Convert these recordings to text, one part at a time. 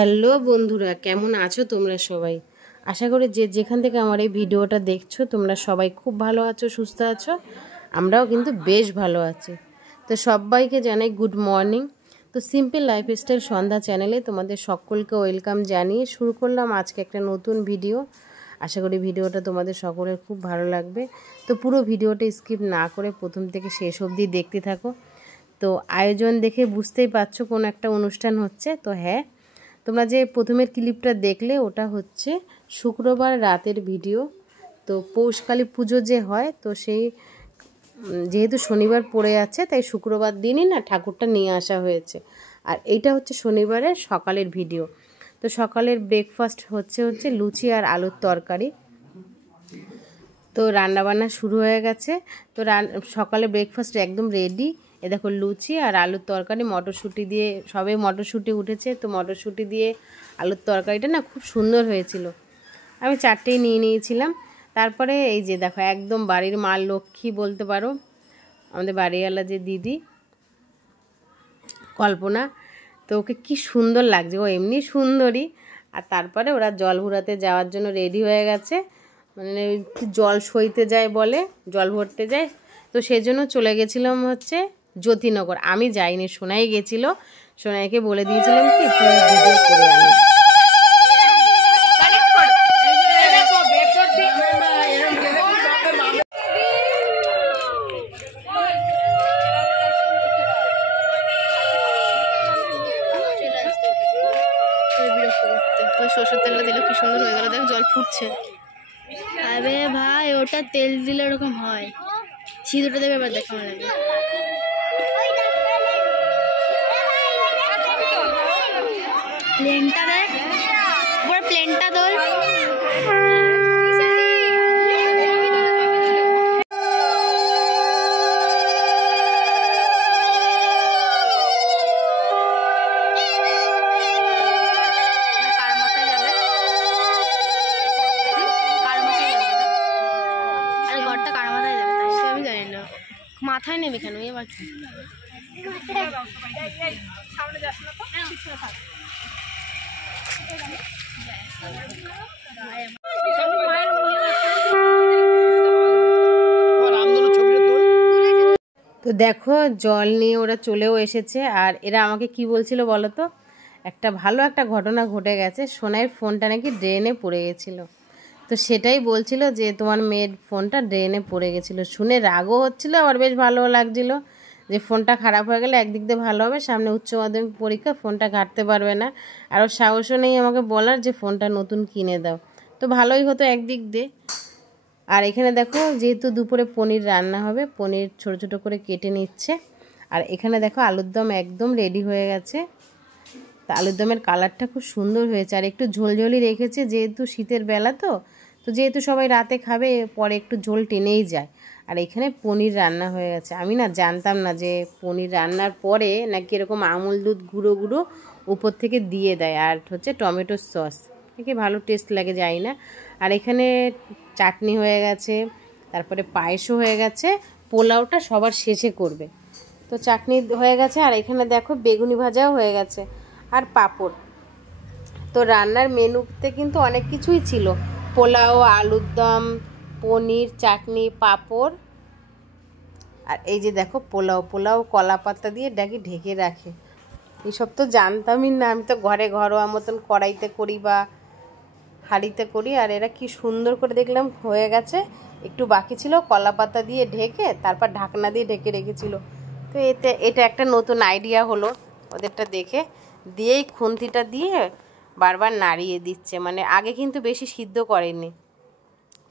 Hello বন্ধুরা, কেমন আছো তোমরা সবাই? আশা করি যে যেখান থেকে আমার এই ভিডিওটা দেখছো তোমরা সবাই খুব ভালো আছো, সুস্থ আছো। আমরাও কিন্তু বেশ ভালো আছি। তো সবাইকে জানাই গুড মর্নিং। তো সিম্পল লাইফস্টাইল সন্ধ্যা চ্যানেলে তোমাদের সকলকে ওয়েলকাম জানিয়ে শুরু করলাম আজকে একটা নতুন ভিডিও। আশা করি ভিডিওটা তোমাদের সকলের খুব ভালো লাগবে। তো পুরো ভিডিওটা স্কিপ না করে প্রথম থেকে শেষ অবধি দেখতে থাকো। তো আয়োজন দেখে বুঝতেই পারছো কোনো একটা অনুষ্ঠান হচ্ছে। তো হ্যাঁ, তোমরা যে প্রথমের ক্লিপটা দেখলে ওটা হচ্ছে শুক্রবার রাতের ভিডিও। তো পৌষকালী পুজো যে হয়, তো সেই যেহেতু শনিবার পড়ে আছে তাই শুক্রবার দিনই না ঠাকুরটা নিয়ে আসা হয়েছে। আর এইটা হচ্ছে শনিবারের সকালের ভিডিও। তো সকালের ব্রেকফাস্ট হচ্ছে লুচি আর আলুর তরকারি। তো রান্নাবান্না শুরু হয়ে গেছে। তো সকালে ব্রেকফাস্ট একদম রেডি। এ দেখো লুচি আর আলুর তরকারি, মটরশুঁটি দিয়ে, সবে মটরশুঁটি উঠেছে। তো মটরশুঁটি দিয়ে আলুর তরকারিটা না খুব সুন্দর হয়েছিল। আমি 4টেই নিয়ে নিয়েছিলাম। তারপরে এই যে দেখো একদম বাড়ির মা লক্ষ্মী বলতে পারো, আমাদের বাড়িওয়ালা যে দিদি কল্পনা, তো ওকে কি সুন্দর লাগছে, ও এমনি সুন্দরী। আর তারপরে ওরা জল ভরাতে যাওয়ার জন্য রেডি হয়ে গেছে। মানে জল সইতে যায় বলে, জল ভরতে যায়। তো সেজন্য চলে গেছিলাম হচ্ছে জ্যোতিনগর। আমি যাইনি, সোনাই গেছিল। সোনাইকে বলে দিয়েছিলাম কি তুই ভিডিও করে আনিস। সরষের তেলটা দিলে কি সুন্দর হয়ে গেল, দেখ জল ফুটছে। আরে ভাই, ওটা তেল দিলে এরকম হয়। সিঁদুরটা দেবে এবার, দেখা লাগে। প্লেনটা দেখ, পুরো প্লেনটা দোল। মাথায় নেবে কেন এবার? কি তো দেখো জল নিয়ে ওরা চলেও এসেছে। আর এরা আমাকে কি বলছিল বলো তো, একটা ঘটনা ঘটে গেছে। সোনাইয়ের ফোনটা নাকি ড্রেনে পড়ে গেছিলো। তো সেটাই বলছিল যে তোমার মেয়ের ফোনটা ড্রেনে পড়ে গেছিলো। শুনে রাগও হচ্ছিলো, আবার বেশ ভালোও লাগছিলো যে ফোনটা খারাপ হয়ে গেলে একদিক দিয়ে ভালো হবে, সামনে উচ্চ মাধ্যমিক পরীক্ষা, ফোনটা ঘাঁটতে পারবে না। আর ওর সাহসও নেই আমাকে বলার যে ফোনটা নতুন কিনে দাও। তো ভালোই হতো একদিক দিয়ে। আর এখানে দেখো যেহেতু দুপুরে পনির রান্না হবে, পনির ছোট ছোট করে কেটে নিচ্ছে। আর এখানে দেখো আলুর দম একদম রেডি হয়ে গেছে। তা আলুর দমের কালারটা খুব সুন্দর হয়েছে। আর একটু ঝোলঝোলই রেখেছে, যেহেতু শীতের বেলা তো যেহেতু সবাই রাতে খাবে, পরে একটু ঝোল টেনেই যায়। আর এখানে পনির রান্না হয়ে গেছে। আমি না জানতাম না যে পনির রান্নার পরে নাকি এরকম আমুল দুধ গুঁড়ো গুঁড়ো উপর থেকে দিয়ে দেয়, আর হচ্ছে টমেটো সস, নাকি ভালো টেস্ট লাগে, যাই না। আর এখানে চাটনি হয়ে গেছে, তারপরে পায়েসও হয়ে গেছে। পোলাওটা সবার শেষে করবে। তো চাটনি হয়ে গেছে। আর এখানে দেখো বেগুনি ভাজাও হয়ে গেছে, আর পাঁপড়। তো রান্নার মেনুতে কিন্তু অনেক কিছুই ছিল, পোলাও, আলুর দম, পনির, চাটনি, পাঁপড়। আর এই যে দেখো পোলাও কলা পাতা দিয়ে ডাকি ঢেকে রাখে। এইসব তো জানতামই না। আমি তো ঘরোয়া মতন কড়াইতে করি বা হাঁড়িতে করি। আর এরা কি সুন্দর করে দেখলাম হয়ে গেছে। একটু বাকি ছিল, কলা পাতা দিয়ে ঢেকে তারপর ঢাকনা দিয়ে ঢেকে রেখেছিল। তো এটা একটা নতুন আইডিয়া হলো ওদেরটা দেখে। দিয়েই খুন্তিটা দিয়ে বারবার নাড়িয়ে দিচ্ছে। মানে আগে কিন্তু বেশি সিদ্ধ করেনি,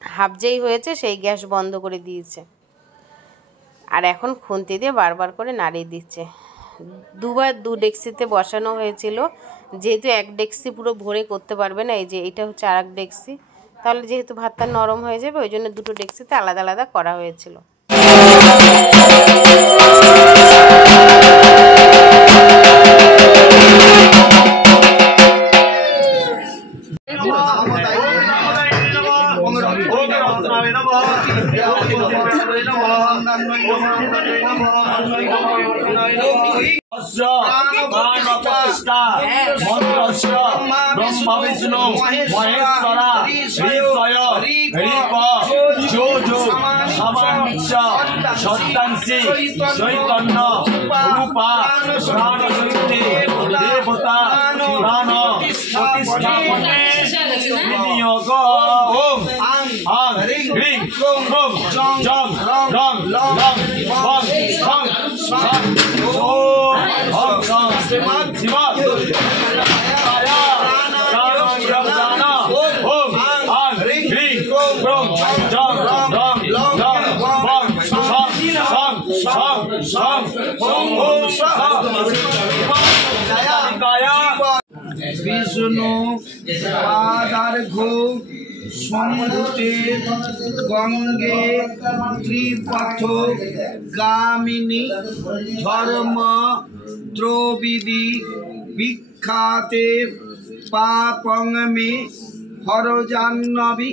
হাফ যেই হয়েছে সেই গ্যাস বন্ধ করে দিয়েছে। আর এখন খুন্তি দিয়ে বারবার করে নাড়িয়ে দিচ্ছে। দুবার 2 ডেক্সিতে বসানো হয়েছিল, যেহেতু 1 ডেক্সি পুরো ভরে করতে পারবে না। এই যে এটা হচ্ছে আর 1 ডেক্সি, তাহলে যেহেতু ভাতটা নরম হয়ে যাবে, ওই জন্য 2 ডেক্সিতে আলাদা আলাদা করা হয়েছিল। মন্ত্রস্য প্রাণ প্রতিষ্ঠা মন্ত্রস্য ব্রহ্মা বিষ্ণু মহেশ্বরা হৃদয় হৃপ যো যো সমাংশ সত্যাংশি চৈতন্য রূপা প্রাণ চৈতে দেবতা প্রাণ প্রতিষ্ঠাপনে বিনিয়োগ ওম আং হ্রিং ক্রোং জং রং লং বং সং সং ওম হং সং শ্রীমৎ শিবৎ কায়া প্রাণ ওম আং হ্রিং ক্রোং জং রং লং বং সং সং সং সং ওম সং কায়া বিষ্ণু পাদার্ঘ সম্ভূতে গঙ্গে ত্রিপথ গামিনী ধর্ম দ্রৌপদী বিখ্যাতে পাপং মে হরজাহ্নবী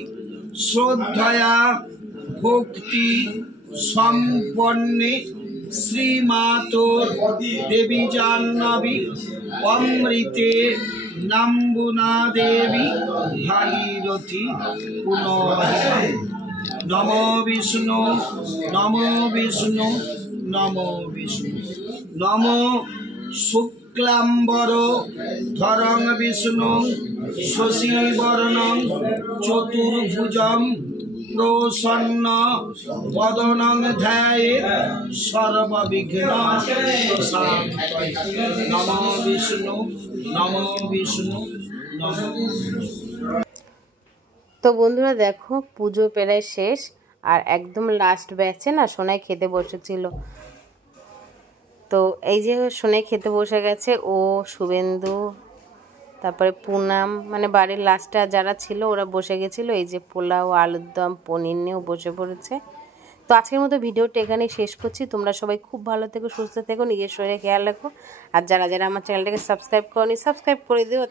শ্রদ্ধয়া ভক্তি সম্পন্নে শ্রীমাতোর দেবী জাহ্নবী অমৃতে নাম্বুনা দেবী ভাগীরথী পুনঃ নমো বিষ্ণু নমো বিষ্ণু নমো বিষ্ণু নমো শুক্লাম্বর ধরং বিষ্ণু শশীবর্ণং চতুর্ভুজং প্রসন্ন বদনং ধ্যায়েৎ সর্ববিঘ্ন প্রশান্তয়ে নমো বিষ্ণু নমো বিষ্ণু নমো। তো বন্ধুরা দেখো পুজো প্রায় শেষ আর একদম লাস্ট ব্যাচে না সোনাই খেতে বসেছিল। তো এই যে সোনাই খেতে বসে গেছে, ও শুভেন্দু তারপরে পুনাম মানে বাড়ির লাস্টে যারা ছিল ওরা বসে গেছিলো। এই যে পোলাও আলুর দম পনির নিয়েও বসে পড়েছে। তো আজকের মতো ভিডিওটা এখানেই শেষ করছি। তোমরা সবাই খুব ভালো থেকো, সুস্থ থেকো, নিজের শরীরে খেয়াল রাখো। আর যারা যারা আমার চ্যানেলটাকে সাবস্ক্রাইব করোনি সাবস্ক্রাইব করে দিও।